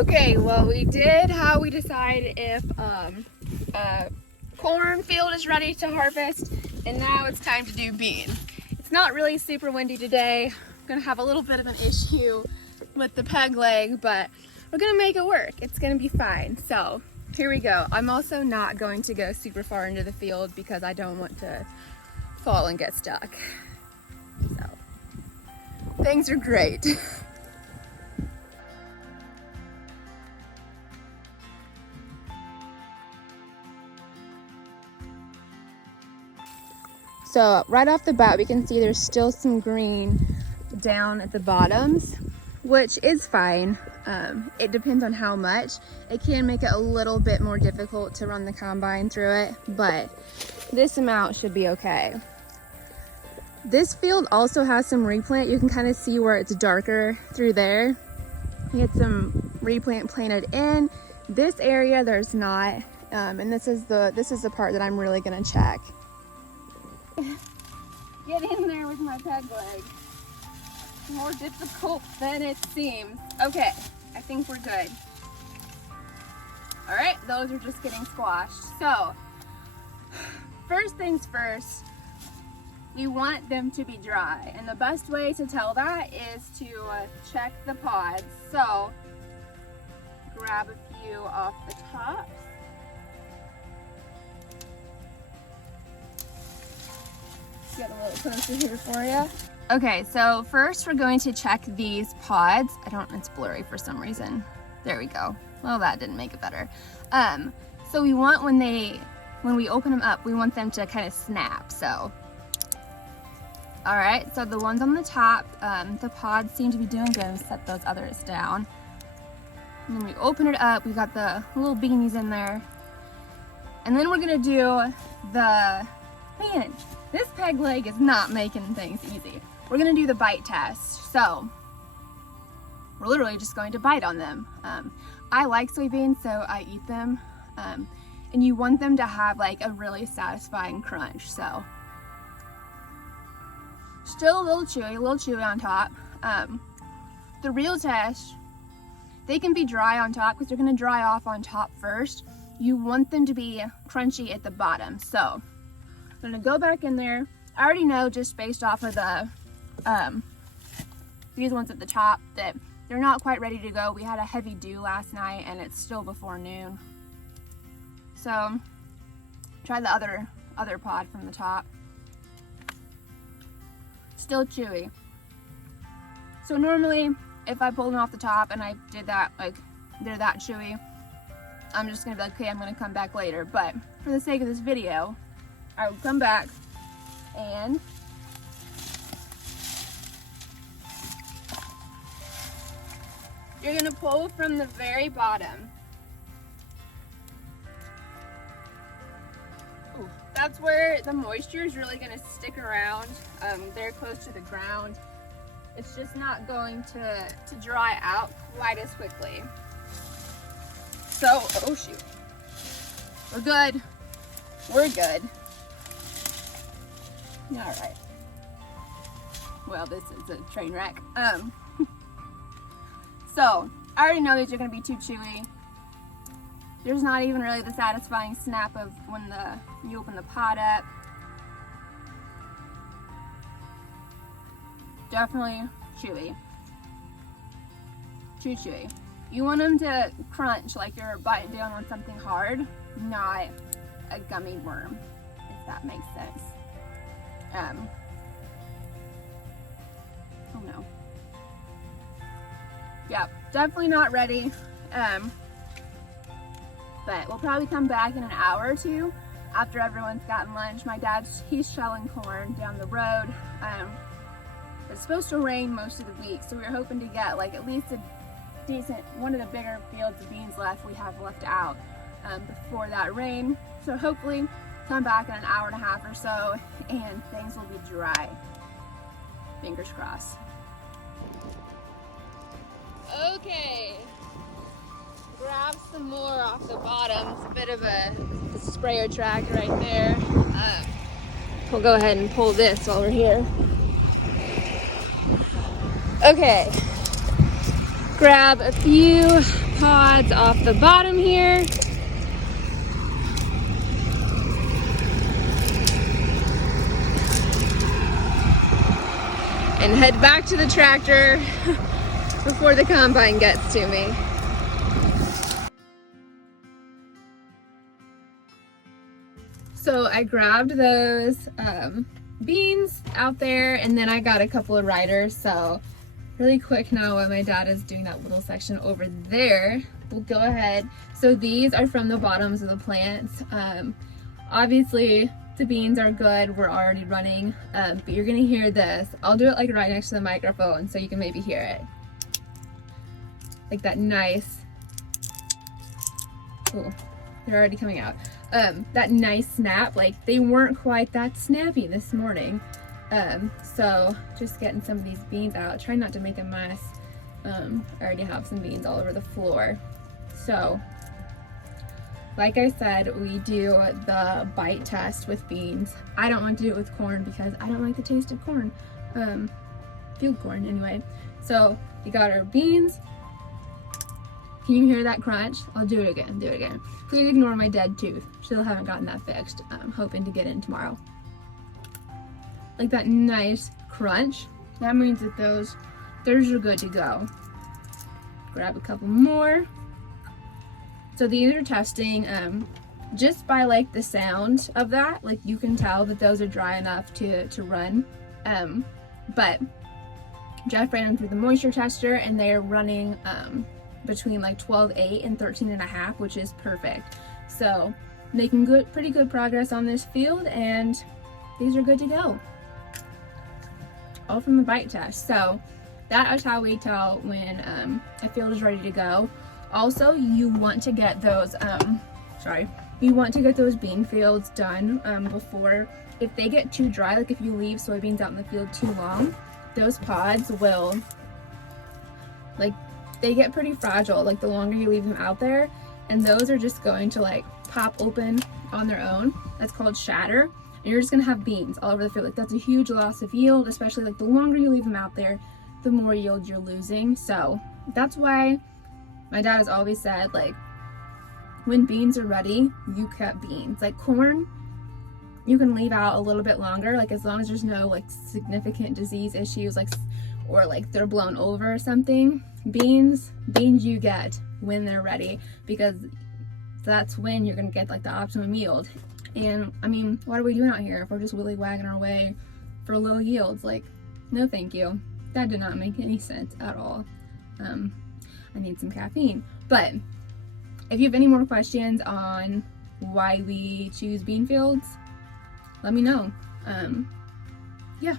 Okay, well, we did how we decide if cornfield is ready to harvest, and now it's time to do bean. It's not really super windy today. I'm gonna have a little bit of an issue with the peg leg, but we're gonna make it work. It's gonna be fine. So here we go. I'm also not going to go super far into the field because I don't want to fall and get stuck. So things are great. So right off the bat, we can see there's still some green down at the bottoms, which is fine. It depends on how much. It can make it a little bit more difficult to run the combine through it, but this amount should be okay. This field also has some replant. You can kind of see where it's darker through there. We had some replant planted in. This area there's not, and this is the part that I'm really gonna check. Get in there with my peg leg. More difficult than it seems. Okay, I think we're good. All right, those are just getting squashed. So, first things first, we want them to be dry. And the best way to tell that is to check the pods. So, grab a few off the tops. Get a little closer here for you. Okay, so first we're going to check these pods. It's blurry for some reason. There we go. Well, that didn't make it better. So we want when we open them up, we want them to kind of snap, so. All right, so the ones on the top, the pods seem to be doing good. Set those others down. And then we open it up, we got the little beanies in there. And then we're gonna do man, this peg leg is not making things easy. We're gonna do the bite test. So we're literally just going to bite on them. I like soybeans, so I eat them. And you want them to have like a really satisfying crunch. So still a little chewy on top. The real test, they can be dry on top because they're gonna dry off on top first. You want them to be crunchy at the bottom. So I'm gonna go back in there. I already know just based off of the these ones at the top that they're not quite ready to go. We had a heavy dew last night and it's still before noon. So try the other pod from the top. Still chewy. So normally if I pulled them off the top and I did that, like they're that chewy, I'm just gonna be like, okay, I'm gonna come back later. But for the sake of this video, I will come back and you're gonna pull from the very bottom. Ooh, that's where the moisture is really gonna stick around, very close to the ground. It's just not going to dry out quite as quickly. So, oh shoot, we're good. We're good. All right. Well, this is a train wreck. So I already know these are gonna be too chewy. There's not even really the satisfying snap of when you open the pod up. Definitely chewy. Too chewy. You want them to crunch like you're biting down on something hard, not a gummy worm, if that makes sense. Oh no. Yeah, definitely not ready. But we'll probably come back in an hour or two after everyone's gotten lunch. My he's shelling corn down the road. It's supposed to rain most of the week, so we were hoping to get like at least a decent, one of the bigger fields of beans we have left out before that rain. So hopefully come back in an hour and a half or so and things will be dry. Fingers crossed. Okay, grab some more off the bottom. It's a bit of a sprayer track right there. We'll go ahead and pull this while we're here. Okay, grab a few pods off the bottom here. And head back to the tractor before the combine gets to me. So I grabbed those beans out there, and then I got a couple of riders. So really quick now, while my dad is doing that little section over there, we'll go ahead. So these are from the bottoms of the plants. Obviously the beans are good, we're already running, but you're gonna hear this. I'll do it like right next to the microphone so you can maybe hear it. Like that nice, oh, they're already coming out. That nice snap. Like they weren't quite that snappy this morning. So just getting some of these beans out, trying not to make a mess. I already have some beans all over the floor. So like I said, we do the bite test with beans. I don't want to do it with corn because I don't like the taste of corn, field corn anyway. So we got our beans. Can you hear that crunch? I'll do it again. Please ignore my dead tooth. Still haven't gotten that fixed. I'm hoping to get in tomorrow. Like that nice crunch. That means that those are good to go. Grab a couple more. So these are testing just by like the sound of that. Like you can tell that those are dry enough to run. But Jeff ran them through the moisture tester, and they're running between like 12.8 and 13.5, which is perfect. So making pretty good progress on this field, and these are good to go. All from the bite test. So that is how we tell when a field is ready to go. Also, you want to get those bean fields done before, if they get too dry, like if you leave soybeans out in the field too long, those pods will, like, they get pretty fragile, like the longer you leave them out there, and those are just going to like pop open on their own. That's called shatter, and you're just gonna have beans all over the field. Like that's a huge loss of yield, especially like the longer you leave them out there, the more yield you're losing. So that's why my dad has always said, like, when beans are ready, you cut beans. Like corn, you can leave out a little bit longer, like as long as there's no like significant disease issues, like, or like they're blown over or something. Beans you get when they're ready, because that's when you're gonna get like the optimum yield. And I mean, what are we doing out here if we're just willy-wagging our way for low yields? Like, no thank you. That did not make any sense at all. I need some caffeine. But if you have any more questions on why we choose bean fields, let me know. Yeah.